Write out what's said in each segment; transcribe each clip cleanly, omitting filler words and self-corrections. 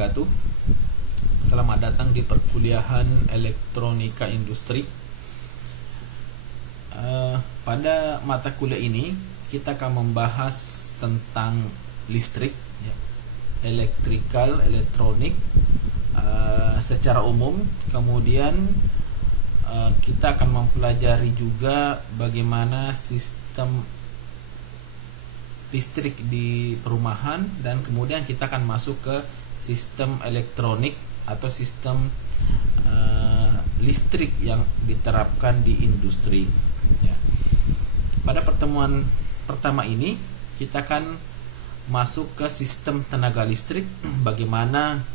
wabarakatuh. Selamat datang di perkuliahan elektronika industri. Pada mata kuliah ini kita akan membahas tentang listrik, ya, electrical, elektronik secara umum. Kemudian kita akan mempelajari juga bagaimana sistem listrik di perumahan, dan kemudian kita akan masuk ke sistem elektronik atau sistem listrik yang diterapkan di industri, ya. Pada pertemuan pertama ini kita akan masuk ke sistem tenaga listrik, bagaimana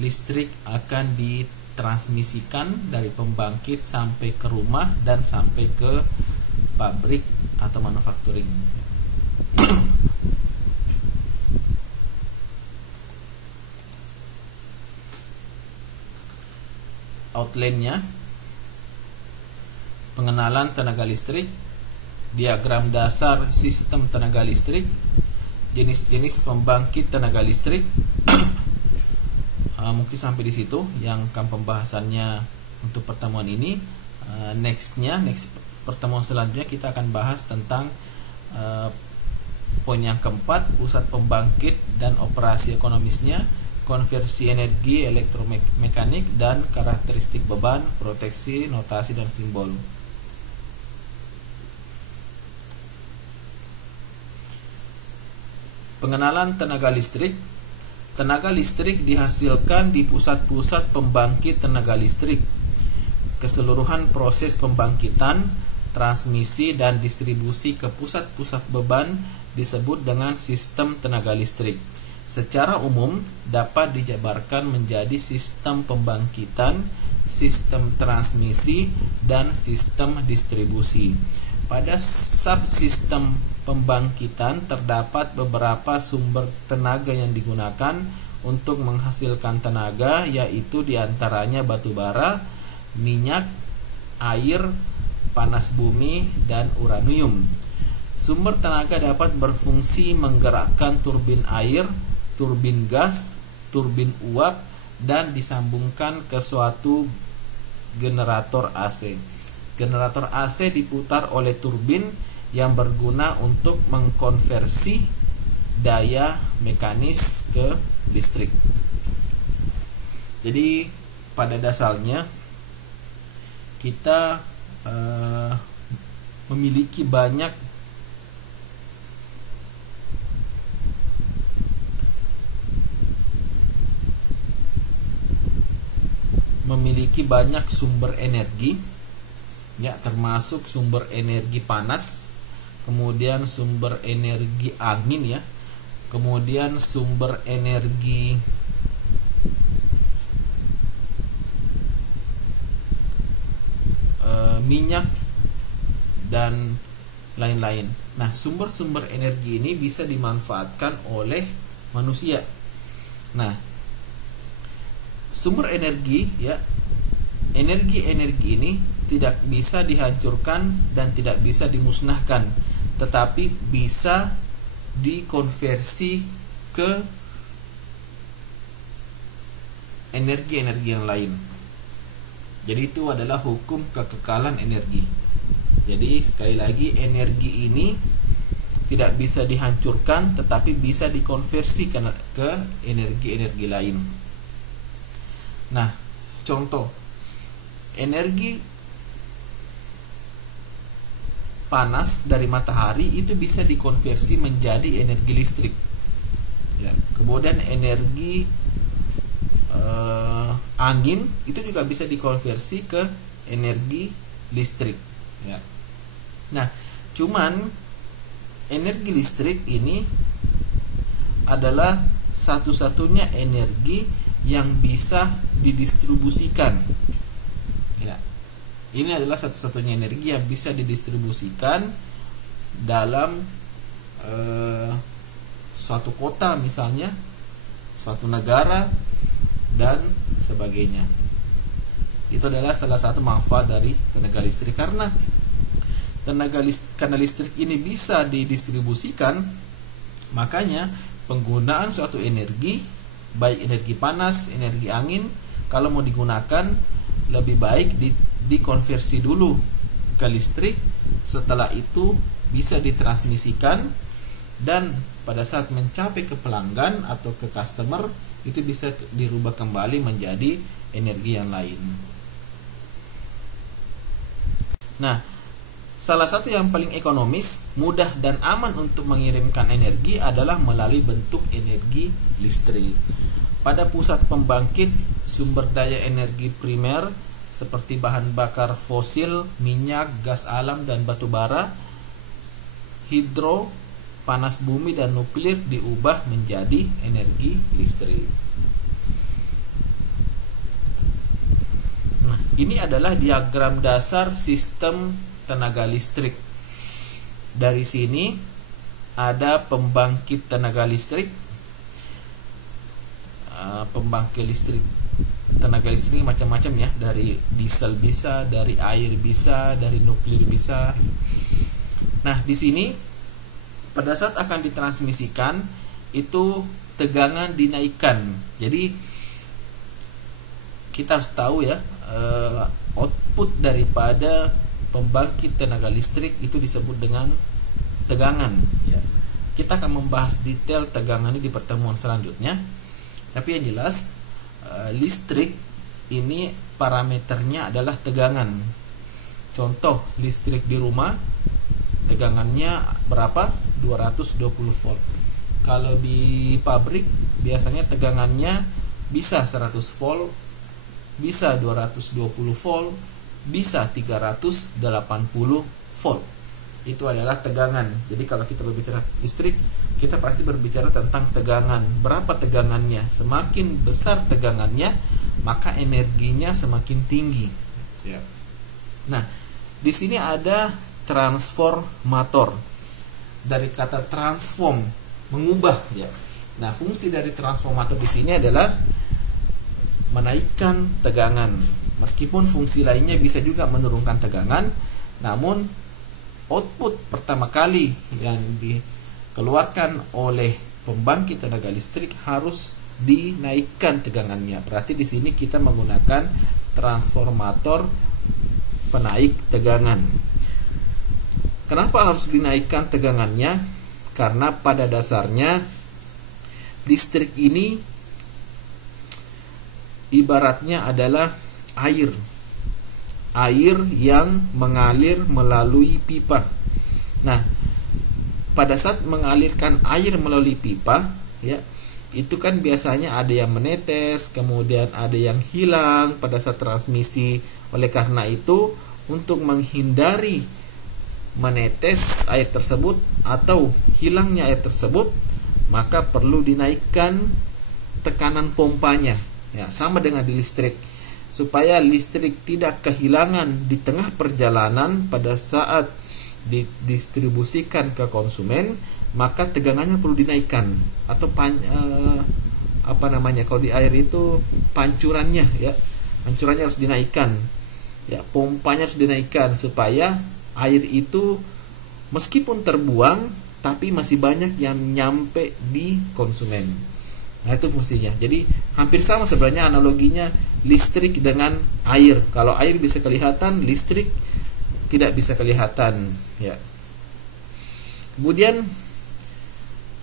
listrik akan ditransmisikan dari pembangkit sampai ke rumah dan sampai ke pabrik atau manufacturing. Outline-nya: pengenalan tenaga listrik, diagram dasar sistem tenaga listrik, jenis-jenis pembangkit tenaga listrik. Mungkin sampai di situ yang pembahasannya untuk pertemuan ini. Next pertemuan selanjutnya kita akan bahas tentang poin yang keempat, pusat pembangkit dan operasi ekonomisnya, konversi energi elektromekanik, dan karakteristik beban, proteksi, notasi, dan simbol. Pengenalan tenaga listrik. Tenaga listrik dihasilkan di pusat-pusat pembangkit tenaga listrik. Keseluruhan proses pembangkitan, transmisi, dan distribusi ke pusat-pusat beban disebut dengan sistem tenaga listrik. Secara umum dapat dijabarkan menjadi sistem pembangkitan, sistem transmisi, dan sistem distribusi. Pada subsistem pembangkitan terdapat beberapa sumber tenaga yang digunakan untuk menghasilkan tenaga, yaitu diantaranya batu bara, minyak, air, panas bumi, dan uranium. Sumber tenaga dapat berfungsi menggerakkan turbin air, turbin gas, turbin uap, dan disambungkan ke suatu generator AC. Generator AC diputar oleh turbin yang berguna untuk mengkonversi daya mekanis ke listrik. Jadi pada dasarnya kita memiliki banyak sumber energi, ya, termasuk sumber energi panas, kemudian sumber energi angin, ya, kemudian sumber energi minyak, dan lain-lain. Nah, sumber-sumber energi ini bisa dimanfaatkan oleh manusia. Nah, sumber energi, ya, energi ini tidak bisa dihancurkan dan tidak bisa dimusnahkan, tetapi bisa dikonversi ke energi-energi yang lain. Jadi itu adalah hukum kekekalan energi. Jadi sekali lagi, energi ini tidak bisa dihancurkan tetapi bisa dikonversi ke energi-energi lain. Nah, contoh energi panas dari matahari itu bisa dikonversi menjadi energi listrik, ya. Kemudian energi angin itu juga bisa dikonversi ke energi listrik, ya. Nah, cuman energi listrik ini adalah satu-satunya energi yang bisa didistribusikan, ya. Ini adalah satu-satunya energi yang bisa didistribusikan dalam suatu kota, misalnya suatu negara, dan sebagainya. Itu adalah salah satu manfaat dari tenaga listrik, karena karena listrik ini bisa didistribusikan, makanya penggunaan suatu energi baik energi panas, energi angin, kalau mau digunakan lebih baik dikonversi dulu ke listrik. Setelah itu bisa ditransmisikan, dan pada saat mencapai ke pelanggan atau ke customer itu bisa dirubah kembali menjadi energi yang lain. Nah, salah satu yang paling ekonomis, mudah dan aman untuk mengirimkan energi adalah melalui bentuk energi listrik. Pada pusat pembangkit sumber daya energi primer seperti bahan bakar fosil, minyak, gas alam dan batu bara, hidro, panas bumi dan nuklir diubah menjadi energi listrik. Nah, ini adalah diagram dasar sistem tenaga listrik. Dari sini ada pembangkit tenaga listrik. Pembangkit listrik tenaga listrik macam-macam ya, dari diesel bisa, dari air bisa, dari nuklir bisa. Nah, di sini pada saat akan ditransmisikan itu tegangan dinaikkan. Jadi kita harus tahu ya, output daripada pembangkit tenaga listrik itu disebut dengan tegangan ya. Kita akan membahas detail tegangan ini di pertemuan selanjutnya. Tapi yang jelas listrik ini parameternya adalah tegangan. Contoh listrik di rumah tegangannya berapa? 220 volt. Kalau di pabrik biasanya tegangannya bisa 100 volt, bisa 220 volt, bisa 380 volt. Itu adalah tegangan. Jadi kalau kita berbicara listrik, kita pasti berbicara tentang tegangan. Berapa tegangannya? Semakin besar tegangannya, maka energinya semakin tinggi. Ya. Nah, di sini ada transformator. Dari kata transform, mengubah ya. Nah, fungsi dari transformator di sini adalah menaikkan tegangan. Meskipun fungsi lainnya bisa juga menurunkan tegangan, namun output pertama kali yang dikeluarkan oleh pembangkit tenaga listrik harus dinaikkan tegangannya. Berarti di sini kita menggunakan transformator penaik tegangan. Kenapa harus dinaikkan tegangannya? Karena pada dasarnya listrik ini ibaratnya adalah air yang mengalir melalui pipa. Nah, pada saat mengalirkan air melalui pipa ya, itu kan biasanya ada yang menetes, kemudian ada yang hilang pada saat transmisi. Oleh karena itu, untuk menghindari menetes air tersebut atau hilangnya air tersebut, maka perlu dinaikkan tekanan pompanya ya, sama dengan di listrik, supaya listrik tidak kehilangan di tengah perjalanan. Pada saat didistribusikan ke konsumen, maka tegangannya perlu dinaikkan, atau kalau di air itu pancurannya ya, pancurannya harus dinaikkan ya, pompanya harus dinaikkan supaya air itu meskipun terbuang tapi masih banyak yang nyampe di konsumen. Nah, itu fungsinya. Jadi hampir sama sebenarnya analoginya listrik dengan air. Kalau air bisa kelihatan, listrik tidak bisa kelihatan ya. Kemudian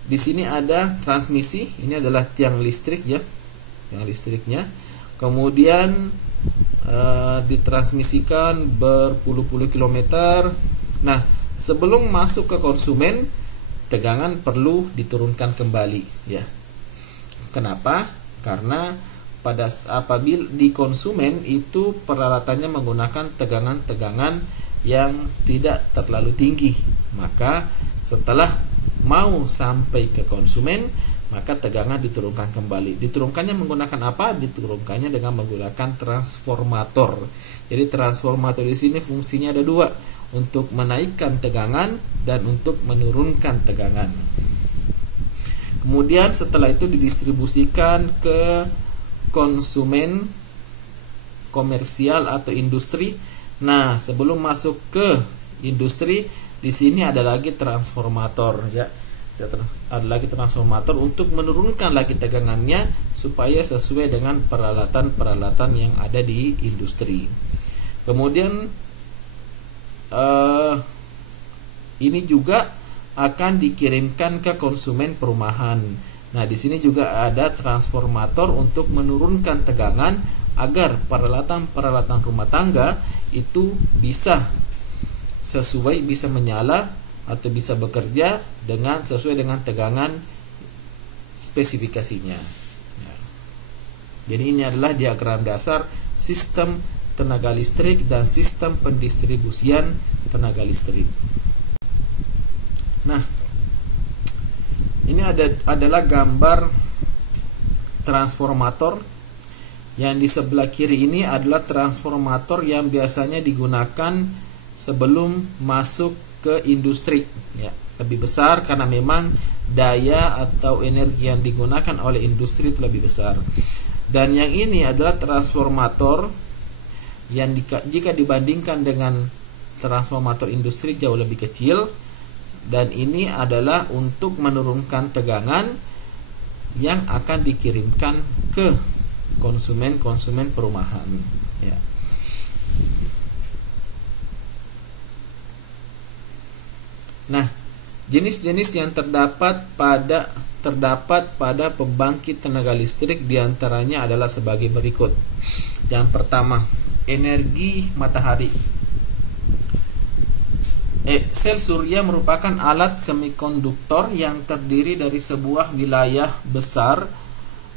di sini ada transmisi. Ini adalah tiang listrik ya, tiang listriknya. Kemudian ditransmisikan berpuluh-puluh kilometer. Nah, sebelum masuk ke konsumen, tegangan perlu diturunkan kembali ya. Kenapa? Karena apabila di konsumen itu peralatannya menggunakan tegangan-tegangan yang tidak terlalu tinggi, maka setelah mau sampai ke konsumen, maka tegangan diturunkan kembali. Diturunkannya menggunakan apa? Diturunkannya dengan menggunakan transformator. Jadi transformator di sini fungsinya ada dua, untuk menaikkan tegangan dan untuk menurunkan tegangan. Kemudian setelah itu didistribusikan ke konsumen komersial atau industri. Nah, sebelum masuk ke industri, di sini ada lagi transformator ya. ada lagi transformator untuk menurunkan lagi tegangannya supaya sesuai dengan peralatan-peralatan yang ada di industri. Kemudian ini juga akan dikirimkan ke konsumen perumahan. Nah, di sini juga ada transformator untuk menurunkan tegangan agar peralatan-peralatan rumah tangga itu bisa sesuai, bisa menyala atau bisa bekerja sesuai dengan tegangan spesifikasinya. Ya. Jadi ini adalah diagram dasar sistem tenaga listrik dan sistem pendistribusian tenaga listrik. Nah, ini adalah gambar transformator. Yang di sebelah kiri ini adalah transformator yang biasanya digunakan sebelum masuk ke industri, ya, lebih besar karena memang daya atau energi yang digunakan oleh industri itu lebih besar. Dan yang ini adalah transformator yang jika dibandingkan dengan transformator industri jauh lebih kecil, dan ini adalah untuk menurunkan tegangan yang akan dikirimkan ke konsumen perumahan, ya. Nah, jenis-jenis yang terdapat pada pembangkit tenaga listrik diantaranya adalah sebagai berikut. Yang pertama, energi matahari. Sel surya merupakan alat semikonduktor yang terdiri dari sebuah wilayah besar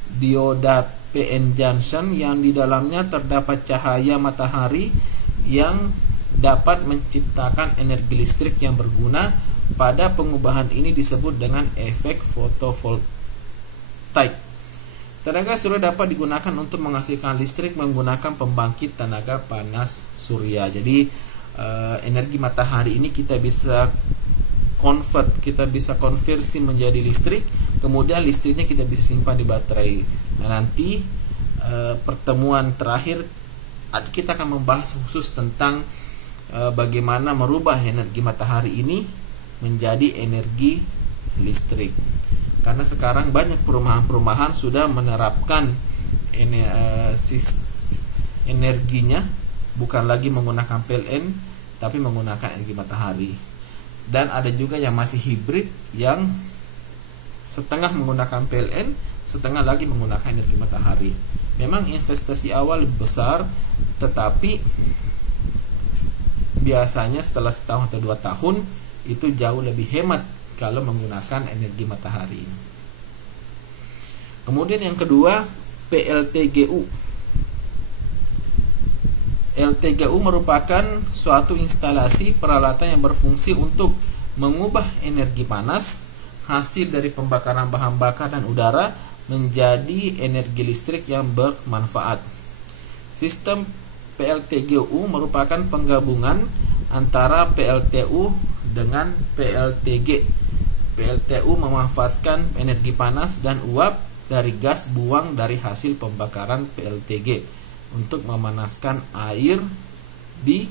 dioda PN junction yang di dalamnya terdapat cahaya matahari yang dapat menciptakan energi listrik yang berguna. Pada pengubahan ini disebut dengan efek fotovoltaik. Tenaga surya dapat digunakan untuk menghasilkan listrik menggunakan pembangkit tenaga panas surya. Jadi energi matahari ini kita bisa konversi menjadi listrik, kemudian listriknya kita bisa simpan di baterai. Nah, nanti pertemuan terakhir kita akan membahas khusus tentang bagaimana merubah energi matahari ini menjadi energi listrik. Karena sekarang banyak perumahan-perumahan sudah menerapkan energinya bukan lagi menggunakan PLN tapi menggunakan energi matahari. Dan ada juga yang masih hibrid yang setengah menggunakan PLN, setengah lagi menggunakan energi matahari. Memang investasi awal besar, tetapi biasanya setelah setahun atau 2 tahun itu jauh lebih hemat kalau menggunakan energi matahari. Kemudian yang kedua, PLTGU. LTGU merupakan suatu instalasi peralatan yang berfungsi untuk mengubah energi panas hasil dari pembakaran bahan bakar dan udara menjadi energi listrik yang bermanfaat. Sistem PLTGU merupakan penggabungan antara PLTU dengan PLTG. PLTU memanfaatkan energi panas dan uap dari gas buang dari hasil pembakaran PLTG untuk memanaskan air di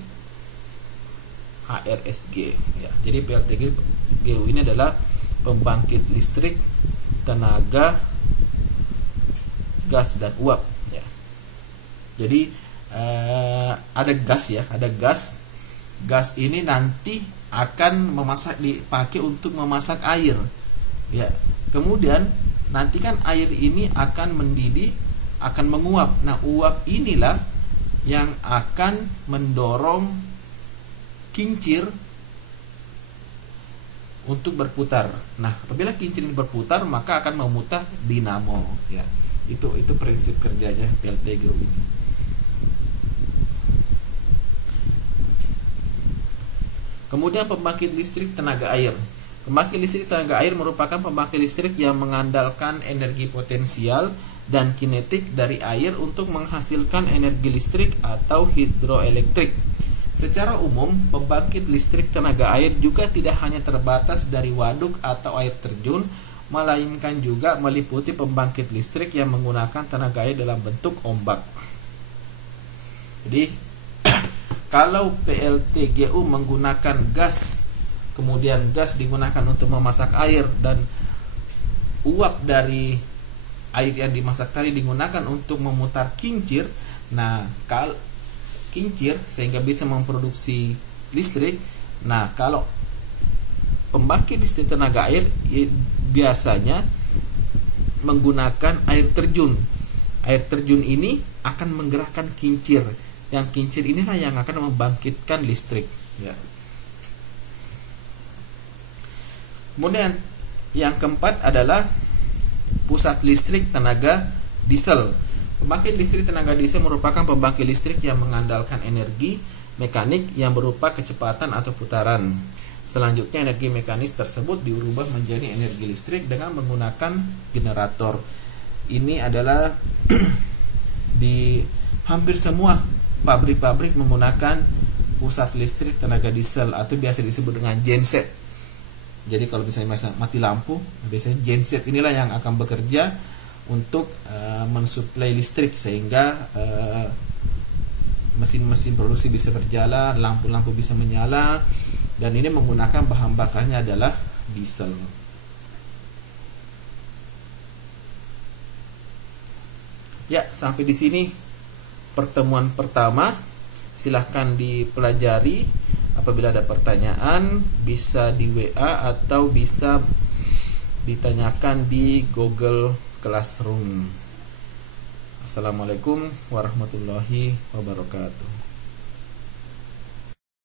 HRSG, ya. Jadi PLTGU ini adalah pembangkit listrik tenaga gas dan uap, ya. Jadi ada gas, ya, ada gas. Gas ini nanti akan dipakai untuk memasak air, ya. Kemudian nanti kan air ini akan mendidih, akan menguap. Nah, uap inilah yang akan mendorong kincir untuk berputar. Nah, apabila kincir ini berputar, maka akan memutar dinamo, ya. Itu prinsip kerjanya PLTGU ini. Kemudian pembangkit listrik tenaga air. Pembangkit listrik tenaga air merupakan pembangkit listrik yang mengandalkan energi potensial dan kinetik dari air untuk menghasilkan energi listrik atau hidroelektrik. Secara umum, pembangkit listrik tenaga air juga tidak hanya terbatas dari waduk atau air terjun, melainkan juga meliputi pembangkit listrik yang menggunakan tenaga air dalam bentuk ombak. Jadi kalau PLTGU menggunakan gas kemudian gas digunakan untuk memasak air, dan uap dari air yang dimasak tadi digunakan untuk memutar kincir. Nah, kalau kincir sehingga bisa memproduksi listrik. Nah, kalau pembangkit listrik tenaga air biasanya menggunakan air terjun. Air terjun ini akan menggerakkan kincir. Yang kincir inilah yang akan membangkitkan listrik, ya. Kemudian yang keempat adalah pusat listrik tenaga diesel. Pembangkit listrik tenaga diesel merupakan pembangkit listrik yang mengandalkan energi mekanik yang berupa kecepatan atau putaran. Selanjutnya, energi mekanis tersebut diubah menjadi energi listrik dengan menggunakan generator. Ini adalah di hampir semua pabrik-pabrik menggunakan pusat listrik tenaga diesel atau biasa disebut dengan genset. Jadi kalau misalnya mati lampu, biasanya genset inilah yang akan bekerja untuk mensuplai listrik sehingga mesin-mesin produksi bisa berjalan, lampu-lampu bisa menyala, dan ini menggunakan bahan bakarnya adalah diesel. Ya, sampai di sini pertemuan pertama. Silahkan dipelajari. Apabila ada pertanyaan bisa di WA atau bisa ditanyakan di Google Classroom. Assalamualaikum warahmatullahi wabarakatuh.